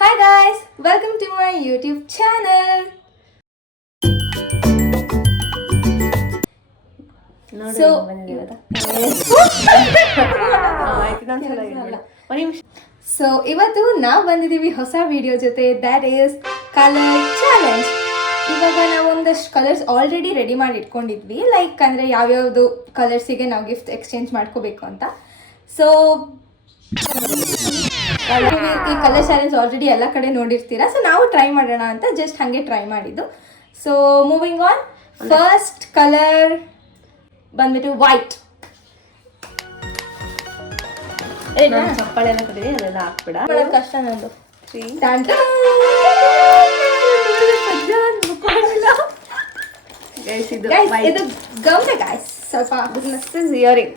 Hi guys, welcome to my YouTube channel. So ಇವತ್ತು ನಾವು ಬಂದಿದ್ದೀವಿ ಹೊಸ ವಿಡಿಯೋ ಜೊತೆ, ದ್ಯಾಟ್ ಈಸ್ ಕಲರ್ ಚಾಲೆಂಜ್. ಇವಾಗ ನಾವು ಒಂದಷ್ಟು ಕಲರ್ಸ್ ಆಲ್ರೆಡಿ ರೆಡಿ ಮಾಡಿ ಇಟ್ಕೊಂಡಿದ್ವಿ, ಲೈಕ್ ಅಂದರೆ ಯಾವ್ಯಾವುದು ಕಲರ್ಸಿಗೆ ನಾವು ಗಿಫ್ಟ್ ಎಕ್ಸ್ಚೇಂಜ್ ಮಾಡ್ಕೋಬೇಕು ಅಂತ. ಸೊ ಈ ಕಲರ್ ಚಾಲೆಂಜ್ ಆಲ್ರೆಡಿ ಎಲ್ಲ ಕಡೆ ನೋಡಿರ್ತೀರಾ, ಸೊ ನಾವು ಟ್ರೈ ಮಾಡೋಣ ಅಂತ ಜಸ್ಟ್ ಹಾಗೆ ಟ್ರೈ ಮಾಡಿದ್ದು. So moving on, first colour ಬಂದ್ಬಿಟ್ಟು ವೈಟ್. ಚಪ್ಪಾಳೆ ಎಲ್ಲ ಕಟ್ಟಿದೆ, ಅದೆಲ್ಲ ಹಾಕ್ಬಿಡ. ಕಷ್ಟ ನಂದು. ಇದು ಗೌನೆ ಗಾಯ್ಸ್. ಸ್ವಲ್ಪ ಇಯರಿಂಗ್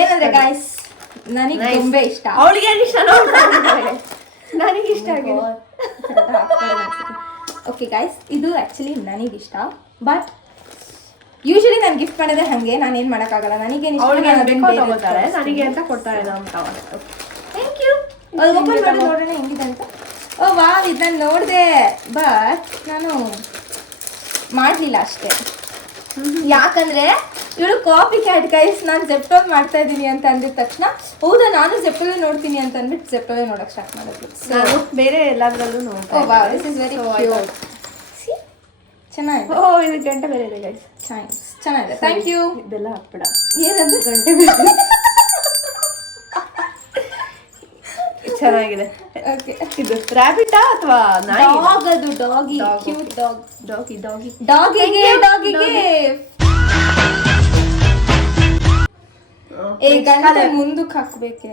ಏನಂದ್ರೆ ಗಾಯ್ಸ್, ನನಗೆ ಗೊಂಬೆ ಇಷ್ಟ. ಅವಳಿಗೆ ಇಷ್ಟ, ನನಗೆ ಇಷ್ಟ ಆಗಿದೆ. ಓಕೆ ಗಾಯ್ಸ್, ಇದು ಆ್ಯಕ್ಚುಲಿ ನನಗಿಷ್ಟ, ಬಟ್ ಯೂಶಲಿ ನಾನು ಗಿಫ್ಟ್ ಮಾಡೋದೇ ಹಾಗೆ, ನಾನು ಏನು ಮಾಡೋಕ್ಕಾಗಲ್ಲ. ನನಗೇನು ತಗೋತಾರೆ, ನನಗೆ ಅಂತ ಕೊಡ್ತಾರೆ ನಮ್ಮ ತಗೊಂಡು. Thank you. ಅದು ಓಪನ್ ಮಾಡಿ ನೋಡೋಣ ಹೆಂಗಿದೆ ಅಂತ. ಓ ವಾ, ಇದು ನಾನು ನೋಡಿದೆ, ಬಟ್ ನಾನು ಮಾಡಲಿಲ್ಲ ಅಷ್ಟೇ. ಯಾಕಂದರೆ ಇವಳು ಕಾಪಿ ಕ್ಯಾಟ್ ಗೈಸ್. ನಾನು ಜೆಪ್ಟೋಲ್ ಮಾಡ್ತಾ ಇದ್ದೀನಿ ಅಂತ ಅಂದಿದ ತಕ್ಷಣ, ಹೌದಾ ನಾನು ಜೆಪ್ಟೋಲೇ ನೋಡ್ತೀನಿ ಅಂತ ಅಂದ್ಬಿಟ್ಟು ಜೆಪ್ಟೋಲೇ ನೋಡೋಕೆ ಸ್ಟಾರ್ಟ್ ಮಾಡೋದು. ನಾನು ಬೇರೆ ಎಲ್ಲದರಲ್ಲೂ ನೋಡ್ತಾ. ಓ ವಾ, ದಿಸ್ ಇಸ್ ವೆರಿ ಕ್ಯೂಟ್. ಚೆನ್ನಾಗಿದೆ. ಓ, ಇದು ಗಂಟೆ ಬೇರೆ ಇದೆ ಗೈಸ್. ಚೆನ್ನಾಗಿದೆ, ಥ್ಯಾಂಕ್ ಯು. ಇದೆಲ್ಲ ಹಾಕ್ಬಿಡ. ಏನಂದ್ರೆ ಗಂಟೆ ಬೇರೆ ಚೆನ್ನಾಗಿದೆ. ಓಕೆ, ಇದು ರ್ಯಾಬಿಟಾ ಅಥವಾ ನಾಯಿ? ಡಾಗ್. ಅದು ಡಾಗಿ, ಕ್ಯೂಟ್ ಡಾಗ್. ಡಾಗಿಗೆ ಗಂಟೆ ಮುಂದಕ್ಕೆ ಹಾಕ್ಬೇಕೆ.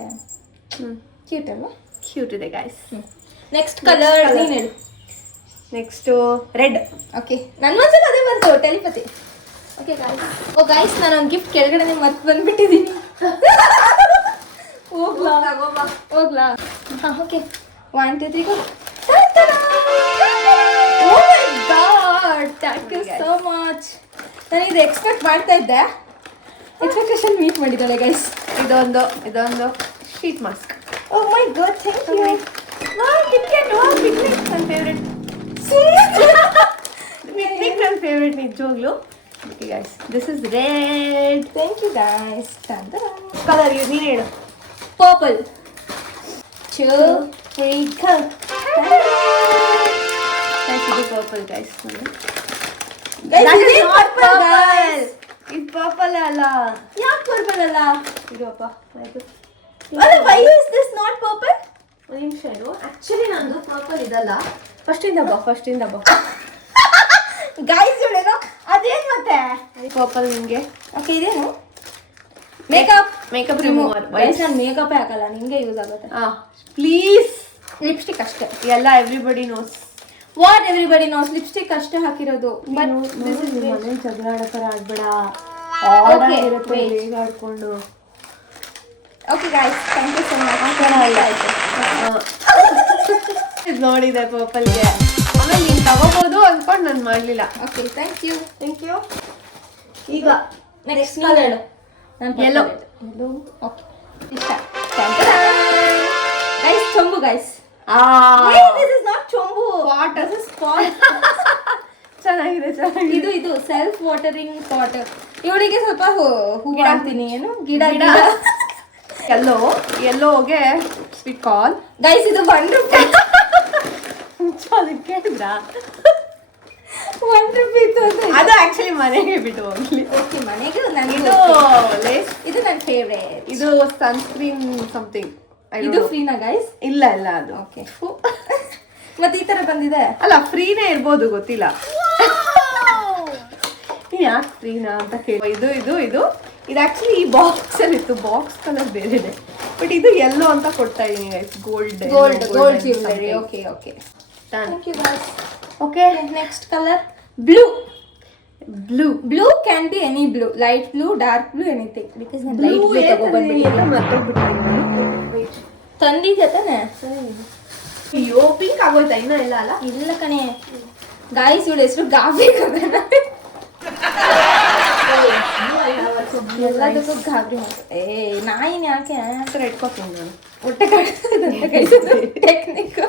ಕ್ಯೂಟ್ ಅಲ್ವಾ? ಕ್ಯೂಟ್ ಇದೆ ಗೈಸ್. ನೆಕ್ಸ್ಟ್ ಕಲರ್ ನೀನು ಹೇಳು. Next red. ಓಕೆ, ನನ್ನ ಮನಸ್ಸಲ್ಲಿ ಅದೇ ಬಂತು, telepathy. Okay guys, oh guys, ನಾನು ಒಂದು ಗಿಫ್ಟ್ ಕೆಳಗಡೆ ಮರ್ತು ಬಂದ್ಬಿಟ್ಟಿದ್ದೀನಿ. ಹೋಗ್ಲಾ? ಹಾಂ, okay, 1 2 3 go. Oh my god, thank you so much. ನಾನು ಇದು ಎಕ್ಸ್ಪೆಕ್ಟ್ ಮಾಡ್ತಾ ಇದ್ದೆ, ಎಕ್ಸ್ಪೆಕ್ಟೇಷನ್ ಮೀಟ್ ಮಾಡಿದ್ದಾಳೆ ಗೈಸ್. ಇದೊಂದು sheet mask. Oh my god, thank you. KitKat, picnic ನನ್ನ ಫೇವ್ರೆಟ್. ಪಿಕ್ನಿಕ್ ನನ್ನ ಫೇವ್ರೆಟ್ ನಿಜವಾಗ್ಲೂ. Okay guys, this is red. Thank you guys. Colour ನೀನು ಹೇಳು. ಪರ್ಪಲ್. 2 3 ಗೋ. ಇದು ಪರ್ಪಲ್ ಗೈಸ್. ಇದು ಪರ್ಪಲ್ ಅಲ್ಲ. ಯಾಕೆ ಪರ್ಪಲ್ ಅಲ್ಲ? ಇದಪ್ಪ ಅಲ್ಲ, why is this not purple? ಒಂದು ನಿಮಿಷ ಇರು. ಆ್ಯಕ್ಚುಲಿ ನಂದು ಪರ್ಪಲ್ ಇದಲ್ಲ. ಫಸ್ಟಿಂದ ಬಾ. ಗೈಸ್ ಹೇಳೇನೋ ಅದೇನು ಮತ್ತೆ ಪರ್ಪಲ್ ನಿಮಗೆ. ಓಕೆ, ಇದೇನು? Makeup remover. ಗೈಸ್, ನಾನು ಮೇಕಪ್ಪೇ ಹಾಕಲ್ಲ, ನಿಮಗೆ ಯೂಸ್ ಆಗುತ್ತೆ. ಹಾಂ ಪ್ಲೀಸ್. ಲಿಪ್ಸ್ಟಿಕ್ ಅಷ್ಟೇ. ಎಲ್ಲ everybody knows. What everybody knows? Lipstick ಅಷ್ಟೇ ಹಾಕಿರೋದು. ಬಟ್ ದಿಸ್ ಇಸ್ ಮನೆ ಜಗಳ ಆಡೋ ಥರ ಆಡ್ಬೇಡ. ಬೇಗ ಆಡ್ಕೊಂಡು. Okay guys, thank you so much. ಇದು ನೋಡಿದೆ ಪರ್ಪಲ್ಗೆ, ಆಮೇಲೆ ನೀನು ತಗೋಬೋದು ಅಂದ್ಕೊಂಡು ನಾನು ಮಾಡಲಿಲ್ಲ. Okay, thank you. ಈಗ ನೆಕ್ಸ್ಟ್ ಕಲರ್ ಯೆಲ್ಲೋ. ಓಕೆ, ಇಷ್ಟ. ಗೈಸ್, ಚೊಂಬು ಗೈಸ್. ದಿಸ್ ಇಸ್ ನಾಟ್ ಚೊಂಬು, ದಿಸ್ ಇಸ್ ಪಾಟ್. ಚೆನ್ನಾಗಿದೆ. ಇದು ಸೆಲ್ಫ್ ವಾಟರಿಂಗ್ ಪಾಟ್. ಇವಳಿಗೆ ಸ್ವಲ್ಪ ಹೂ ಹಾಕ್ತೀನಿ. ಏನು ಗಿಡ ಯೆಲ್ಲೋಗೆ ವಿ ಕಾಲ್ ಗೈಸ್. ಇದು 1 ರೂಪಾಯಿ. ಕೇಳಿದ್ರಾ? 1 ರೂಪಾಯಿ ಇತ್ತು. ಅದು ಆಕ್ಚುಲಿ ಮನೆಗೆ ಬಿಟ್ಟು ಹೋಗ್ಲಿ. ಓಕೆ, ಮನೆಗೆ ನನಗೆ ಇದು ನನ್ನ ಫೇವ್ರೇಟ್. ಇದು ಸನ್ಸ್ಕ್ರೀನ್ ಸಮಥಿಂಗ್. ಇದು ಫ್ರೀನಾ ಗೈಸ್? ಇಲ್ಲ ಅದು. ಓಕೆ, ಮತ್ತೆ ಈ ತರ ಬಂದಿದೆ. ಅಲ್ಲ, ಫ್ರೀನೇ ಇರ್ಬೋದು, ಗೊತ್ತಿಲ್ಲ. ಯಾಕೆ ಫ್ರೀನಾ ಅಂತ ಕೇಳಿ. ಇದು ಆಕ್ಚುಲಿ ಈ ಬಾಕ್ಸ್ ಅಲ್ಲಿ ಇತ್ತು. ಬಾಕ್ಸ್ ಕಲರ್ ಬೇರೆ ಇದೆ, ಬಟ್ ಇದು ಯೆಲ್ಲೋ ಅಂತ ಕೊಡ್ತಾ ಇದೀನಿ guys. Gold jewellery. Okay, thank you guys. Okay, next colour blue. Blue can be any blue, light blue, dark blue, anything. Because ನಾನು ಲೈಟ್ ಬ್ಲೂ ತಗೊಂಡ್ಬಿಟ್ಟಿದ್ದೀನಿ. ತಂದಿದ್ದೆ ತಾನೆ? ಅಯ್ಯೋ, ಪಿಂಕ್ ಆಗೋಯ್ತಾ? ಇನ್ನೂ ಇಲ್ಲ ಅಲ್ಲ? ಇಲ್ಲ ಕಣೆ ಗಾಯ್ಸ್, ಇವಳ ಹೆಸರು ಗಾಬಿ ಗಗನ. ಎಲ್ಲದಕ್ಕೂ ಗಾಬರಿ ಮಾಡ್ತಾರೆ. ನಾಯಿನ ಯಾಕೆ ಥರ ಇಟ್ಕೋತೀನಿ ನಾನು. ಹೊಟ್ಟೆ ಟೆಕ್ನಿಕ್.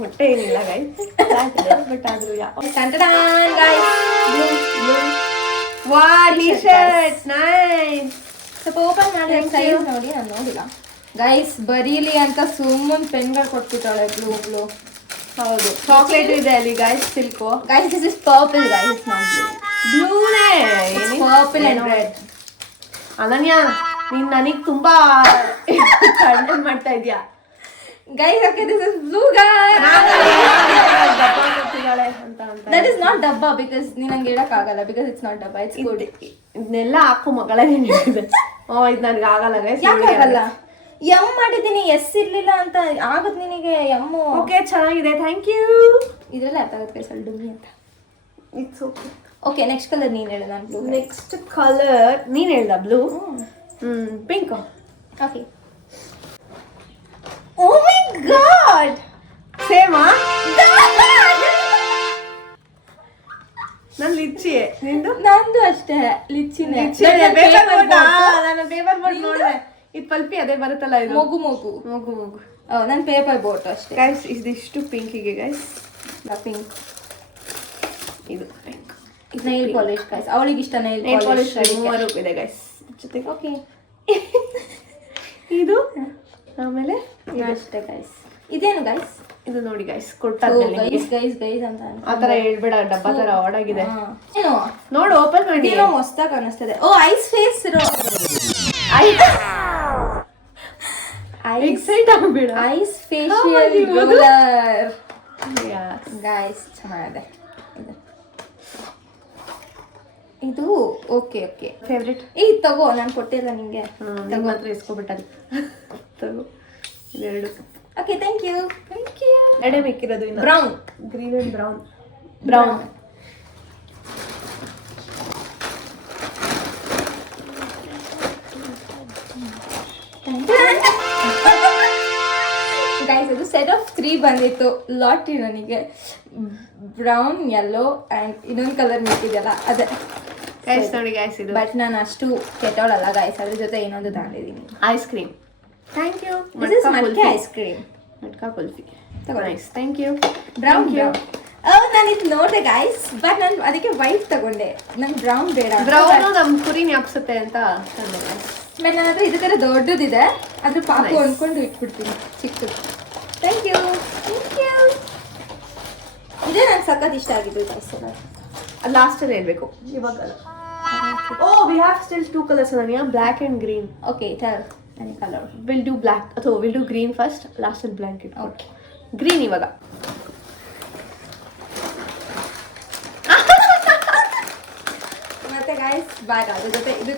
ಹೊಟ್ಟೆ ಏನಿಲ್ಲ ಗೈಸ್, ಬಟ್ ಆದ್ರೂ ವಾ ಟಿ ಶರ್ಟ್ ನೈಸ್. ಸ್ವಲ್ಪ ಓಪನ್ ಮಾಡಿ ಸೈಜ್ ನೋಡಿ, ನಾನು ನೋಡಿಲ್ಲ ಗೈಸ್. ಬರೀಲಿ ಅಂತ ಸುಮ್ಮನೆ ಪೆನ್ಗಳು ಕೊಟ್ಬಿಟ್ಟಾಳೆ ಬ್ಲೂ. ಹೌದು, ಚಾಕ್ಲೇಟ್ ಇದೆ ಅಲ್ಲಿ guys, silk. Guys this is purple guys, it's not ಬ್ಲೂನೇ, ಪರ್ಪಲ್ ಅಂಡ್ ರೆಡ್. ಅನನ್ಯ, ನೀನ್ ನನಗ್ ತುಂಬಾ ಕಂಡೇಮ್ ಮಾಡ್ತಾ ಇದೀಯಾ guys. Okay, this is blue guys. That is not ಡಬ್ಬಾ, ಬಿಕಾಸ್ ನೀನ್ ನಂಗೆ ಹೇಳಕ್ ಆಗಲ್ಲ, ಬಿಕಾಸ್ ಇಟ್ಸ್ ನಾಟ್ ಡಬ್ಬಾ, ಇಟ್ಸ್ ಗುಡ್. ಇದನ್ನೆಲ್ಲ ಹಾಕೋ ಮಗಳೇ ಇದು ನನ್ಗೆ ಆಗಲ್ಲ ಗೈಸ್. ಯಾಕೆ ಆಗಲ್ಲ? ಎಮ್ ಮಾಡಿದ್ದೀನಿ, ಎಸ್ ಇರ್ಲಿಲ್ಲ ಅಂತ ಆಗತ್ ನಿನಗೆ ಎಮ್ಮು. ಓಕೆ, ಚೆನ್ನಾಗಿದೆ, ಥ್ಯಾಂಕ್ ಯು. ಇದ್ರಲ್ಲ ಅರ್ಥ ಆಗುತ್ತೆ ಸ್ವಲ್ಪ ಡುಮ್ಮಿ ಅಂತ. It's okay. Okay, next colour ನೀನ್ ಹೇಳು, ನಾನು ಬ್ಲೂ. ನೆಕ್ಸ್ಟ್ ಕಲರ್ ನೀನ್ ಹೇಳ್ದ blue. Pink. Okay. O my god, ಸೇಮಾ? ನನ್ ಲಿಚ್ಚಿ, ನಿಂದು? ನಂದು ಅಷ್ಟೇ, ಲಿಚ್ಚಿನೇ. ನಾನು ಪೇಪರ್ ಬೋಟ್ ನೋಡಿದೆ. ಇದು ಪಲ್ಪಿ ಅದೇ ಬರುತ್ತಲ್ಲ, ಇದು ಮಗು. ನನ್ ಪೇಪರ್ ಬೋಟ್ ಅಷ್ಟೇ ಗೈಸ್. ಇದಿಷ್ಟು ಪಿಂಕಿಗೆ ಗೈಸ್. ಪಿಂಕ್. ಇದು ಪಿಂಕ್. ನೈಲ್ ಪಾಲಿಶ್ ಗೈಸ್, ಅವಳಿಗೆ ಇಷ್ಟ ನೈಲ್ ಪಾಲಿಶ್. ಮೂವರು ಇದೆ ಗೈಸ್ ಜೊತೆಗೆ. ಓಕೆ, ಇದು ಆಮೇಲೆ ಅಷ್ಟೇ ಗೈಸ್. ಇದೇನು ಗೈಸ್? ಇದು ನೋಡಿ ಗೈಸ್, ಕೊಟ್ಟಾದ್ಮೇಲೆ ಗೈಸ್ ಅಂತ ಆ ತರ ಹೇಳ್ಬೇಡ, ಡಬ್ಬಾ ತರ ಆಡಾಗಿದೆ. ಏನು ನೋಡು, ಓಪನ್ ಮಾಡಿ. ಏನೋ ಮಸ್ತಾಗಿ ಕಾಣಿಸ್ತದೆ. ಓ, ಐಸ್ ಫೇಸ್ ಇರೋ. ಎಕ್ಸೈಟ್ ಆಗ್ಬೇಡ. ಐಸ್ ಫೇಶಿಯಲ್ ರೋಲರ್ ಗೈಸ್, ಚೆನ್ನಾಗಿದೆ ಇದು. Okay favourite. ತಗೋ, ನಾನು ಕೊಟ್ಟಿಲ್ಲ ನಿಂಗೆ. ತಗೋ, ಮಾತ್ರ ಇಸ್ಕೊಬಿಟ್ಟಲ್ಲಿ. ತಗೋ, ಇದೆರಡು. Okay, thank you. ಎಡೆ ಮಿಕ್ಕಿರೋದು ಇನ್ನು. Brown, green and brown. Guys, ಅದು ಸೆಟ್ ಆಫ್ 3 ಬಂದಿತ್ತು ಲಾಟ್ರಿ ನನಗೆ. ಬ್ರೌನ್, ಯೆಲ್ಲೋ ಅಂಡ್ ಇನ್ನೊಂದು ಕಲರ್ ಮಿಕ್ಕಿದೆಯಲ್ಲ ಅದೇ ಗೈಸ್. ನೋಡಿ ಗೈಸ್, ಇದು ಬಟ್ ನಾನು ಅಷ್ಟು ಕೆಟ್ಟವಳಲ್ಲ ಗೈಸ್, ಅದ್ರ ಜೊತೆ ಇನ್ನೊಂದು ತಗೊಂಡಿದ್ದೀನಿ. Ice cream. Thank you. This is matke ice cream. Matka kulfi. Nice, thank you. Brown. ನಾನು ಇದು ನೋಡಿದೆ ಗೈಸ್, ಬಟ್ ನಾನು ಅದಕ್ಕೆ ವೈಟ್ ತಗೊಂಡೆ. ನಂಗೆ ಬ್ರೌನ್ ಬೇಡ. ಬ್ರೌನ್ ನಮ್ಮ ಕುರಿ ಜ್ಞಾಪಿಸುತ್ತೆ ಅಂತ ತಂದೆ ಗೈಸ್. ಬಟ್ ನನ್ನ ಹತ್ರ ಇದು ಥರ ದೊಡ್ಡದಿದೆ, ಅದ್ರ ಪಾಪು ಅಂದ್ಕೊಂಡು ಇಟ್ಬಿಡ್ತೀನಿ ಚಿಕ್ಕದು. Thank you. ಇದೇ ನಂಗೆ ಸಖತ್ ಇಷ್ಟ ಆಗಿದ್ದು ಗೈಸ್. ಅದು ಲಾಸ್ಟಲ್ಲಿ ಹೇಳ್ಬೇಕು, ಇವಾಗ. Oh, we have still 2 colours Ananya, black and green. Okay, tell any color. Will do black, ಅಥವಾ ವಿಲ್ ಡೂ ಗ್ರೀನ್ ಫಸ್ಟ್, ಲಾಸ್ಟಲ್ಲಿ ಬ್ಲ್ಯಾಕ್ ಇಟ್. ಓಕೆ, ಗ್ರೀನ್ ಇವಾಗ. ಮತ್ತೆ ಗೈಸ್ ಬಾಯ್, ಅದ್ರ ಜೊತೆ ಇದು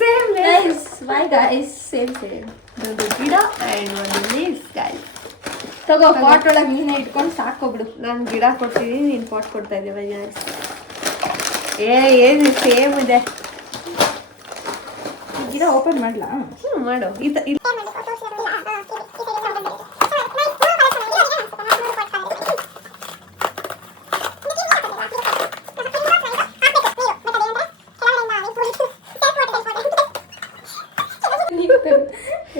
same guys. Bye guys, same ಒಂದು ಗಿಡ ಆ್ಯಂಡ್ ಒಂದು ಲೀವ್ಸ್ ಗೈಸ್. ತಗೋ, ಪಾಟ್ ಒಳಗೆ ನೀನೇ ಇಟ್ಕೊಂಡು ಸಾಕೋಬಿಡು. ನಾನು ಗಿಡ ಕೊಡ್ತೀನಿ, ನೀನು ಪಾಟ್ ಕೊಡ್ತಾ ಇದ್ದೀವಿ ಗೈಸ್. ಏನು ಸೇಮ್ ಇದೆ. ಗಿಡ ಓಪನ್ ಮಾಡಲಾ? ಮಾಡು.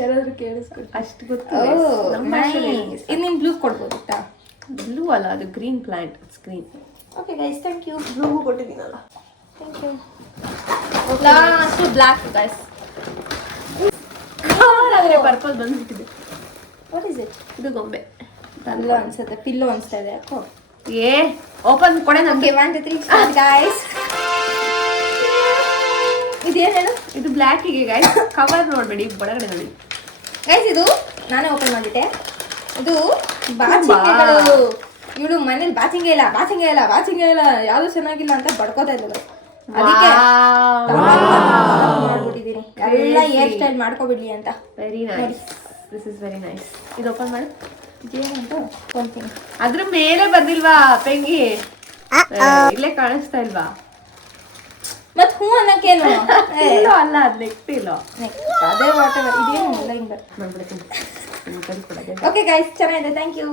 ಯಾರಾದ್ರೂ ಕೇಳಿಸ್ಕೊಡಿ, ಅಷ್ಟು ಗೊತ್ತು. ಇದು ನಿಮ್ ಬ್ಲೂ ಕೊಡ್ಬೋದಿತ್ತಾ? ಬ್ಲೂ ಅಲ್ಲ, ಅದು green plant, screen. Okay guys, thank you. Blue ಕೊಟ್ಟಿದ್ದೀನಲ್ಲ, thank you. Last black guys. Purple ಬಂದ್ಬಿಟ್ಟಿದೆ. What is it? ಇದು ಗೊಂಬೆ ಪಿಲ್ಲೋ ಅನ್ಸುತ್ತೆ. ಪಿಲ್ಲೋ ಅನ್ಸ್ತಾ ಇದೆ ಯಾಕೋ. ಓಪನ್ ಕೊಡೆ ನಮ್ಗೆ. 1 2 3 ಸ್ಟಾರ್ಟ್ ಗೈಸ್. ಇದೇನು ಹೇಳು? ಇದು ಬ್ಲ್ಯಾಕಿಗೆ ಗೈಸ್. ಕವರ್ ನೋಡ್ಬೇಡಿ, ಒಳಗಡೆ ನೋಡಿ ಗೈಸ್. ಇದು ನಾನೇ ಓಪನ್ ಮಾಡಿಟ್ಟೆ. ಇದು ಬಾಚಿಂಗೆಗಳು. ಇವಳು ಮನೇಲಿ ಬಾಚಿಂಗೆ ಇಲ್ಲ ಯಾವ್ದು ಚೆನ್ನಾಗಿಲ್ಲ ಅಂತ ಬಡ್ಕೋತಾ ಇದ್ದಳು. ಅದಕ್ಕೆ ಮಾಡ್ಬಿಟ್ಟಿದ್ದೀನಿ, ಎಲ್ಲ ಹೇರ್ ಸ್ಟೈಲ್ ಮಾಡ್ಕೊಬಿಡ್ಲಿ ಅಂತ. Very nice, this is very nice. ಇದು ಓಪನ್ ಮಾಡಿ. ಏನಂತ ಒಂದ್ತೀನಿ. ಅದ್ರ ಮೇಲೆ ಬಂದಿಲ್ವಾ ಪೆಂಗಿ? ಇಲ್ಲೇ ಕಾಣಿಸ್ತಾ ಇಲ್ವಾ? ಮತ್ ಹೂ ಅನ್ನಕ್ಕೇನು? ಇಲ್ಲೋ ಅಲ್ಲ, ಅದು ನೆಕ್ಸ್ಟ್ ಇಲ್ಲೋ. ಅದೇ ವಾಟರ್ ಇದೇನು ಇಲ್ಲ ಹಿಂಗ ಮಾಡ್ಬಿಡ್ತೀನಿ. ಓಕೆ ಗೈಸ್, ಚೆನ್ನಾಗಿದೆ. Thank you.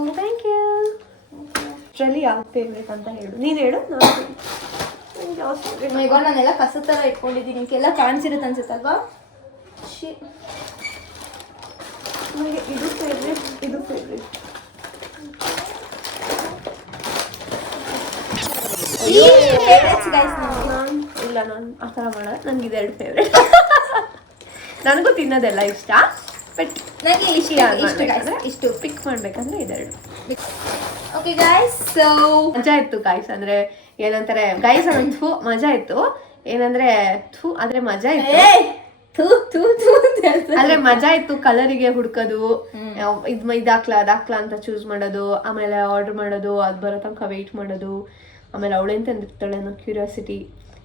ಇಷ್ಟರಲ್ಲಿ ಯಾವ ಫೇವ್ರೇಟ್ ಅಂತ ಹೇಳು. ನೀನು ಹೇಳು. ನಾನು ಈಗ ನಾನೆಲ್ಲ ಕಸ ಥರ ಇಟ್ಕೊಂಡಿದ್ದೀನಿ ನಿಮ್ಗೆಲ್ಲ ಕಾಣಿಸಿರುತ್ತೆ ಅನ್ಸುತ್ತಲ್ವಾ ನನಗೆ ಇದು ಫೇವ್ರೆಟ್ ಇದು ಫೇವ್ರೆಟ್ ಇಲ್ಲ ನಾನು ಆ ಥರ ಮಾಡೋದು ನನಗೆ ಇದೆರಡು ಫೇವ್ರೆಟ್ ನನಗೂ ತಿನ್ನೋದೆಲ್ಲ ಇಷ್ಟ ಬಟ್ ನನಗೆ ಇಷ್ಟು ಪಿಕ್ ಮಾಡ್ಬೇಕಂದ್ರೆ ಇದೆರಡು ಓಕೆ ಗೈಸ್ ಸೊ ಮಜಾ ಇತ್ತು ಗೈಸ್ ಅಂದ್ರೆ ಏನಂತಾರೆ ಗೈಸ್ ಅನ್ನೋ ಮಜಾ ಇತ್ತು ಏನಂದ್ರೆ ಆದ್ರೆ ಮಜಾ ಇತ್ತು ಆದ್ರೆ ಮಜಾ ಇತ್ತು ಕಲರಿಗೆ ಹುಡ್ಕೋದು ಇದಾಕ್ಲಾ ಅದಾಕ್ಲಾ ಅಂತ ಚೂಸ್ ಮಾಡೋದು ಆಮೇಲೆ ಆರ್ಡರ್ ಮಾಡೋದು ಅದು ಬರೋ ತನಕ ವೆಯ್ಟ್ ಮಾಡೋದು ಆಮೇಲೆ ಅವಳೇನು ತಂದಿರ್ತಾಳೆ ಅನ್ನೋ ಕ್ಯೂರಿಯಾಸಿಟಿ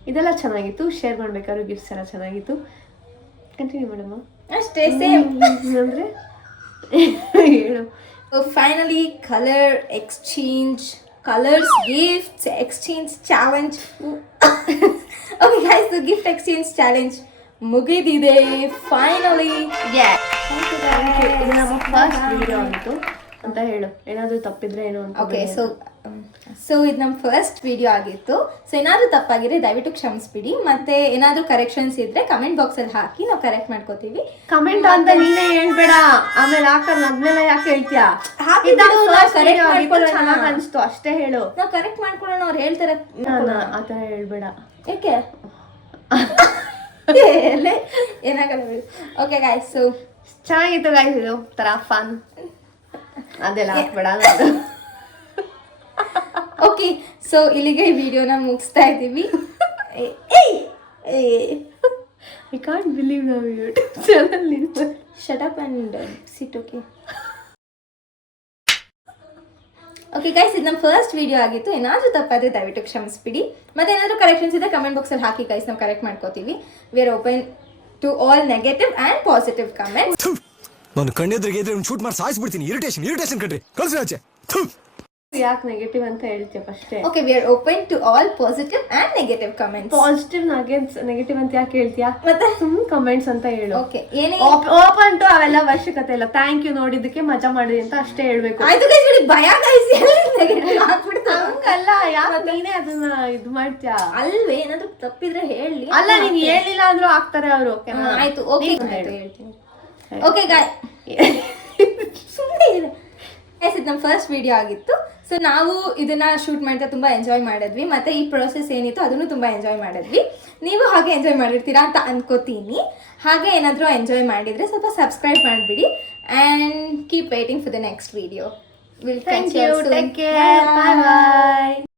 ಇದೆಲ್ಲ ಚೆನ್ನಾಗಿತ್ತು ಶೇರ್ ಮಾಡ್ಬೇಕಾದ್ರೂ ಗಿಫ್ಟ್ಸ್ ಎಲ್ಲ ಚೆನ್ನಾಗಿತ್ತು ಕಂಟಿನ್ಯೂ ಮಾಡಮ್ಮ ಅಷ್ಟೇ ಸೇಮ್ ಅಂದ್ರೆ ಹೇಳು finally colour exchange colours gifts exchange challenge okay guys the gift exchange challenge ಮುಗಿದಿದೆ ಫೈನಲಿ ಇದು ನಮ್ಮ ಫಸ್ಟ್ ವಿಡಿಯೋ ಆಗಿತ್ತು ಅಂತ ಹೇಳು ಏನಾದರೂ ತಪ್ಪಿದ್ರೆ ಏನು ಅಂತ ಓಕೆ ಸೊ ಇದು ನಮ್ಮ ಫಸ್ಟ್ ವಿಡಿಯೋ ಆಗಿತ್ತು ಸೊ ಏನಾದರೂ ತಪ್ಪಾಗಿದ್ರೆ ದಯವಿಟ್ಟು ಕ್ಷಮಿಸ್ಬಿಡಿ ಮತ್ತೆ ಏನಾದರೂ ಕರೆಕ್ಷನ್ಸ್ ಇದ್ರೆ ಕಮೆಂಟ್ ಬಾಕ್ಸಲ್ಲಿ ಹಾಕಿ ನಾವು ಕರೆಕ್ಟ್ ಮಾಡ್ಕೋತೀವಿ ಕಮೆಂಟ್ ಅಂತ ನೀನೇ ಹೇಳ್ಬೇಡ ಆಮೇಲೆ ಹಾಕಲ್ಲ ಅದನ್ನೆಲ್ಲ ಯಾಕೆ ಹೇಳ್ತೀಯಾ ಚೆನ್ನಾಗಿ ಅನಿಸ್ತು ಅಷ್ಟೇ ಹೇಳು ನಾವು ಕರೆಕ್ಟ್ ಮಾಡ್ಕೊಳ್ಳೋಣ ಅವ್ರು ಹೇಳ್ತಾರೆ ಆ ಥರ ಹೇಳ್ಬೇಡ ಯಾಕೆ ಏನಾಗಲ್ಲ ಓಕೆ ಗಾಯ್ಸ್ ಸೊ ಚೆನ್ನಾಗಿತ್ತು ಗಾಯ್ಸ್ ಇದು ಥರ ಫನ್ ಅದೆಲ್ಲ ಹಾಕ್ಬೇಡ ಓಕೆ ಸೊ ಇಲ್ಲಿಗೆ ಈ ವಿಡಿಯೋನ ಮುಗಿಸ್ತಾ ಇದ್ದೀವಿ ಐ ಕಾಂಟ್ ಬಿಲೀವ್ ನಾವು YouTube channel shut up and sit okay okay guys ಇದು ನಮ್ಮ ಫಸ್ಟ್ ವಿಡಿಯೋ ಆಗಿತ್ತು ಏನಾದರೂ ತಪ್ಪಾದರೆ ದಯವಿಟ್ಟು ಕ್ಷಮಿಸ್ಬಿಡಿ ಮತ್ತೆ ಏನಾದರೂ ಕರೆಕ್ಷನ್ಸ್ ಇದೆ ಕಮೆಂಟ್ ಬಾಕ್ಸಲ್ಲಿ ಹಾಕಿ ಗೈಸ್ ನಾವು ಕರೆಕ್ಟ್ ಮಾಡ್ಕೋತೀವಿ we are open to all negative and positive comments ನಾನು ಕಣ್ಣೆದ್ರಿಗೆ ಇದ್ರೆ ಒಂದು ಶೂಟ್ ಮಾಡಿ ಸಾಯಿಸ್ಬಿಡ್ತೀನಿ ಇರಿಟೇಷನ್ ಕಣ್ರಿ ಕಳ್ಸಿ ಆಚೆ ಯಾಕೆ ನೆಗೆಟಿವ್ ಅಂತ ಹೇಳ್ತೀಯ ಫಸ್ಟೇ okay we are open to all positive and negative comments positive negative ಅಂತ ಯಾಕೆ ಹೇಳ್ತೀಯಾ ಮತ್ತೆ ಸುಮ್ಮನೆ ಕಮೆಂಟ್ಸ್ ಅಂತ ಹೇಳು ಓಕೆ ಏನೇ ಓಪನ್ ಟು ಅವೆಲ್ಲ ಅವಶ್ಯಕತೆ ಇಲ್ಲ ಥ್ಯಾಂಕ್ ಯು ನೋಡಿದ್ದಕ್ಕೆ ಮಜಾ ಮಾಡಿದೆ ಅಂತ ಅಷ್ಟೇ ಹೇಳ್ಬೇಕು ಆಯ್ತು ಗೈಸ್ ನೋಡಿ ಭಯ ಗೈಸ್ ನೆಗೆಟಿವ್ ಹಾಕ್ಬಿಡ್ತಾ ಹಂಗಲ್ಲ ಯಾಕೆ ನೀನೇ ಅದನ್ನ ಇದು ಮಾಡ್ತೀಯಾ ಅಲ್ವೇ ಏನಾದರೂ ತಪ್ಪಿದ್ರೆ ಹೇಳಿ ಅಲ್ಲ ನೀನ್ ಹೇಳಿಲ್ಲ ಅಂದ್ರೂ ಹಾಕ್ತಾರೆ ಅವರು ಆಯ್ತು ಓಕೆ ಹೇಳ್ತೀನಿ ಓಕೆ ಗಾಯ್ ಸುಮ್ಮನೆ ಇದೆ ಗೈಸ್ ಇದು ನಮ್ಮ ಫಸ್ಟ್ ವಿಡಿಯೋ ಆಗಿತ್ತು ಸೊ ನಾವು ಇದನ್ನ ಶೂಟ್ ಮಾಡ್ತಾ ತುಂಬ ಎಂಜಾಯ್ ಮಾಡಿದ್ವಿ ಮತ್ತೆ ಈ ಪ್ರೊಸೆಸ್ ಏನಿತ್ತು ಅದನ್ನು ತುಂಬ ಎಂಜಾಯ್ ಮಾಡಿದ್ವಿ ನೀವು ಹಾಗೆ ಎಂಜಾಯ್ ಮಾಡಿರ್ತೀರಾ ಅಂತ ಅನ್ಕೋತೀನಿ ಹಾಗೆ ಏನಾದರೂ ಎಂಜಾಯ್ ಮಾಡಿದರೆ ಸ್ವಲ್ಪ ಸಬ್ಸ್ಕ್ರೈಬ್ ಮಾಡಿಬಿಡಿ and keep waiting for the next video will thank you take care bye bye